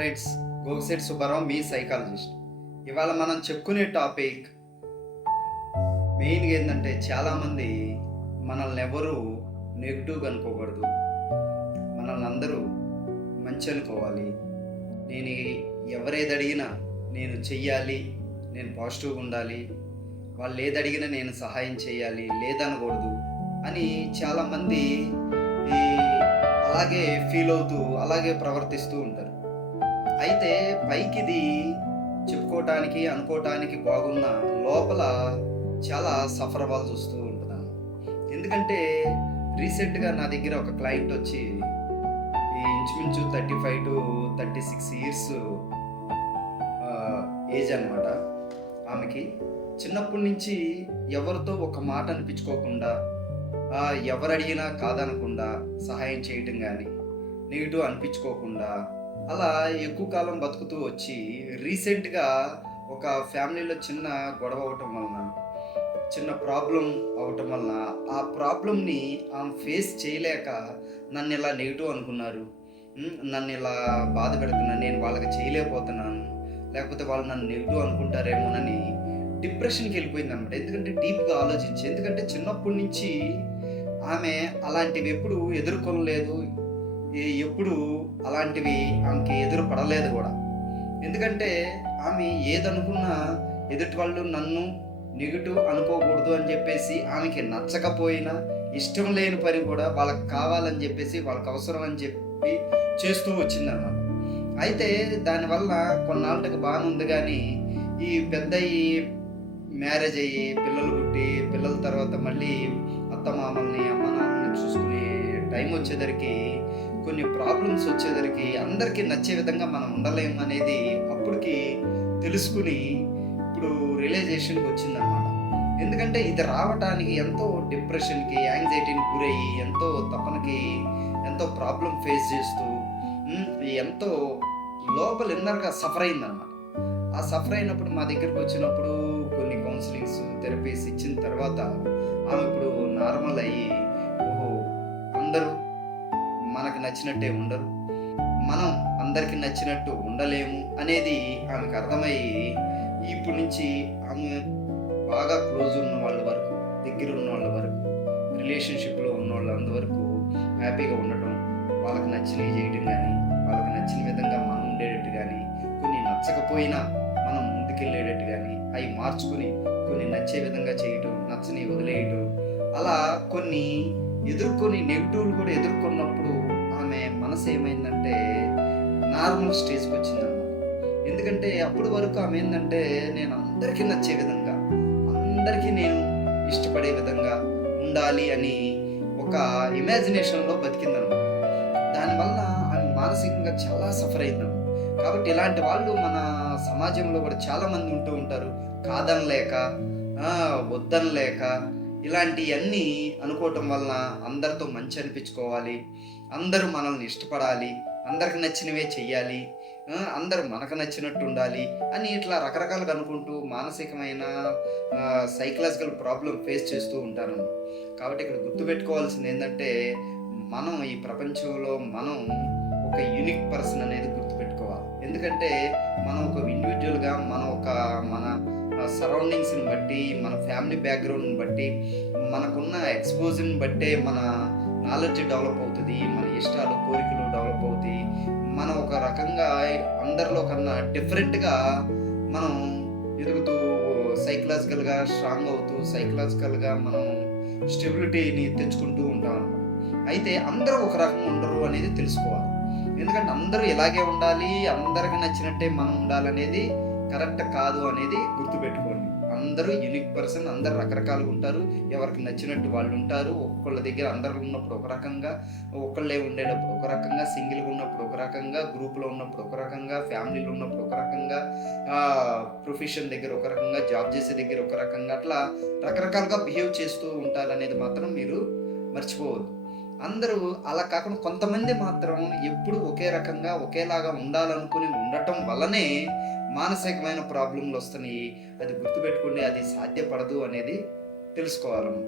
Friends, Gogisetti Subbarao మీ psychologist. ఇవాళ మనం చెప్పుకునే టాపిక్ మెయిన్గా ఏంటంటే చాలామంది మనల్ని ఎవరు నెగిటివ్గా అనుకోకూడదు, మనల్ని అందరూ మంచి అనుకోవాలి. నేను ఎవరేది అడిగినా నేను చెయ్యాలి, నేను పాజిటివ్గా ఉండాలి, వాళ్ళు ఏది అడిగినా నేను సహాయం చేయాలి, లేదనకూడదు అని చాలామంది ఈ అలాగే ఫీల్ అవుతూ అలాగే ప్రవర్తిస్తూ ఉంటారు. అయితే పైకి ఇది చెప్పుకోవటానికి అనుకోవటానికి బాగున్న లోపల చాలా సఫర్ అవ్వాల్సి వస్తూ ఉంటున్నాను. ఎందుకంటే రీసెంట్గా నా దగ్గర ఒక క్లయింట్ వచ్చి ఈ ఇంచుమించు 35 to 36 ఇయర్స్ ఏజ్ అనమాట. ఆమెకి చిన్నప్పటి నుంచి ఎవరితో ఒక మాట అనిపించుకోకుండా, ఎవరు అడిగినా కాదనకుండా సహాయం చేయటం కానీ, నెగిటివ్ అనిపించుకోకుండా అలా ఎక్కువ కాలం బతుకుతూ వచ్చి రీసెంట్గా ఒక ఫ్యామిలీలో చిన్న గొడవ అవటం వలన, చిన్న ప్రాబ్లం అవటం వలన ఆ ప్రాబ్లంని ఆమె ఫేస్ చేయలేక నన్ను ఇలా నెగిటివ్ అనుకున్నారు, నన్ను ఇలా బాధ పెడుతున్నాను, నేను వాళ్ళకి చేయలేకపోతున్నాను, లేకపోతే వాళ్ళు నన్ను నెగిటివ్ అనుకుంటారేమోనని డిప్రెషన్కి వెళ్ళిపోయింది అనమాట. ఎందుకంటే డీప్గా ఆలోచించి, ఎందుకంటే చిన్నప్పటి నుంచి ఆమె అలాంటివి ఎప్పుడు ఎదుర్కొనలేదు, ఎప్పుడు అలాంటివి ఆమెకి ఎదురు పడలేదు కూడా. ఎందుకంటే ఆమె ఏదనుకున్నా ఎదుటి వాళ్ళు నన్ను నెగిటివ్ అనుకోకూడదు అని చెప్పేసి, ఆమెకి నచ్చకపోయినా ఇష్టం లేని పని కూడా వాళ్ళకి కావాలని చెప్పేసి, వాళ్ళకి అవసరం అని చెప్పి చేస్తూ వచ్చిందన్నమాట. అయితే దానివల్ల కొన్నాళ్ళకి బాగానే ఉంది, కానీ ఈ పెద్ద మ్యారేజ్ అయ్యి పిల్లలు పుట్టి, పిల్లల తర్వాత మళ్ళీ అత్తమామల్ని అమ్మ నాన్నని చూసుకునే టైం వచ్చేసరికి, కొన్ని ప్రాబ్లమ్స్ వచ్చేసరికి అందరికీ నచ్చే విధంగా మనం ఉండలేము అనేది అప్పటికి తెలుసుకుని ఇప్పుడు రియలైజేషన్కి వచ్చిందనమాట. ఎందుకంటే ఇది రావటానికి ఎంతో డిప్రెషన్కి, యాంగ్జైటీని గురయ్యి, ఎంతో తపనకి, ఎంతో ప్రాబ్లం ఫేస్ చేస్తూ ఎంతో లోపల ఇన్నర్గా సఫర్ అయిందనమాట. ఆ సఫర్ అయినప్పుడు మా దగ్గరకు వచ్చినప్పుడు కొన్ని కౌన్సిలింగ్స్, థెరపీస్ ఇచ్చిన తర్వాత ఆమె ఇప్పుడు నార్మల్ అయ్యి, ఓహో అందరూ మనకు నచ్చినట్టే ఉండరు, మనం అందరికి నచ్చినట్టు ఉండలేము అనేది ఆమెకు అర్థమయ్యి, ఇప్పటి నుంచి ఆమె బాగా క్లోజ్ ఉన్న వాళ్ళ వరకు, దగ్గర ఉన్న వాళ్ళ వరకు, రిలేషన్షిప్లో ఉన్న వాళ్ళంతవరకు హ్యాపీగా ఉండటం, వాళ్ళకి నచ్చినవి చేయటం కానీ, వాళ్ళకి నచ్చిన విధంగా మనం ఉండేటట్టు కానీ, కొన్ని నచ్చకపోయినా మనం ముందుకెళ్ళేటట్టు కానీ అవి మార్చుకుని కొన్ని నచ్చే విధంగా చేయటం, నచ్చని వదిలేయటం, అలా కొన్ని ఎదుర్కొని నెగిటివ్లు కూడా ఎదుర్కొన్నప్పుడు ఆమె మనసు ఏమైందంటే నార్మల్ స్టేజ్కి వచ్చిందన్నమాట. ఎందుకంటే అప్పటి వరకు ఆమె ఏంటంటే, నేను అందరికీ నచ్చే విధంగా, అందరికీ నేను ఇష్టపడే విధంగా ఉండాలి అని ఒక ఇమాజినేషన్లో బతికిందన్నమాట. దానివల్ల ఆమె మానసికంగా చాలా సఫర్ అయిందన్నమాట. కాబట్టి ఇలాంటి వాళ్ళు మన సమాజంలో కూడా చాలామంది ఉంటూ ఉంటారు. కాదనలేక, వద్దనలేక, ఇలాంటివన్నీ అనుకోవటం వలన అందరితో మంచి అనిపించుకోవాలి, అందరూ మనల్ని ఇష్టపడాలి, అందరికి నచ్చినవే చెయ్యాలి, అందరూ మనకు నచ్చినట్టు ఉండాలి అని ఇట్లా రకరకాలుగా అనుకుంటూ మానసికమైన సైకలాజికల్ ప్రాబ్లం ఫేస్ చేస్తూ ఉంటారు. కాబట్టి ఇక్కడ గుర్తుపెట్టుకోవాల్సింది ఏంటంటే, మనం ఈ ప్రపంచంలో మనం ఒక యూనిక్ పర్సన్ అనేది గుర్తుపెట్టుకోవాలి. ఎందుకంటే మనం ఒక ఇండివిజువల్గా, మన సరౌండింగ్స్ని బట్టి, మన ఫ్యామిలీ బ్యాక్గ్రౌండ్ని బట్టి, మనకున్న ఎక్స్పోజర్ని బట్టే మన నాలెడ్జ్ డెవలప్ అవుతుంది, మన ఇష్టాలు కోరికలు డెవలప్ అవుతాయి. మనం ఒక రకంగా అందరిలో కన్నా డిఫరెంట్గా మనం ఎదుగుతూ, సైకలాజికల్గా స్ట్రాంగ్ అవుతూ, సైకలాజికల్గా మనం స్టెబిలిటీని తెచ్చుకుంటూ ఉంటాం అన్నమాట. అయితే అందరూ ఒక రకంగా ఉండరు అనేది తెలుసుకోవాలి. ఎందుకంటే అందరూ ఇలాగే ఉండాలి, అందరికి నచ్చినట్టే మనం ఉండాలనేది కరెక్ట్ కాదు అనేది గుర్తుపెట్టుకోండి. అందరూ యూనిక్ పర్సన్, అందరు రకరకాలుగా ఉంటారు, ఎవరికి నచ్చినట్టు వాళ్ళు ఉంటారు. ఒక్కొక్కళ్ళ దగ్గర అందరూ ఉన్నప్పుడు ఒక రకంగా, ఒక్కళ్ళే ఉండేటప్పుడు ఒక రకంగా, సింగిల్గా ఉన్నప్పుడు ఒక రకంగా, గ్రూప్లో ఉన్నప్పుడు ఒక రకంగా, ఫ్యామిలీలో ఉన్నప్పుడు ఒక రకంగా, ప్రొఫెషన్ దగ్గర ఒక రకంగా, జాబ్ చేసే దగ్గర ఒక రకంగా, అట్లా రకరకాలుగా బిహేవ్ చేస్తూ ఉంటారనేది మాత్రం మీరు మర్చిపోవద్దు. అందరూ అలా కాకుండా కొంతమంది మాత్రం ఎప్పుడు ఒకే రకంగా, ఒకేలాగా ఉండాలనుకుని ఉండటం వల్లనే మానసికమైన ప్రాబ్లంలు వస్తున్నాయి. అది గుర్తుపెట్టుకోండి, అది సాధ్యపడదు అనేది తెలుసుకోవాలన్నమాట.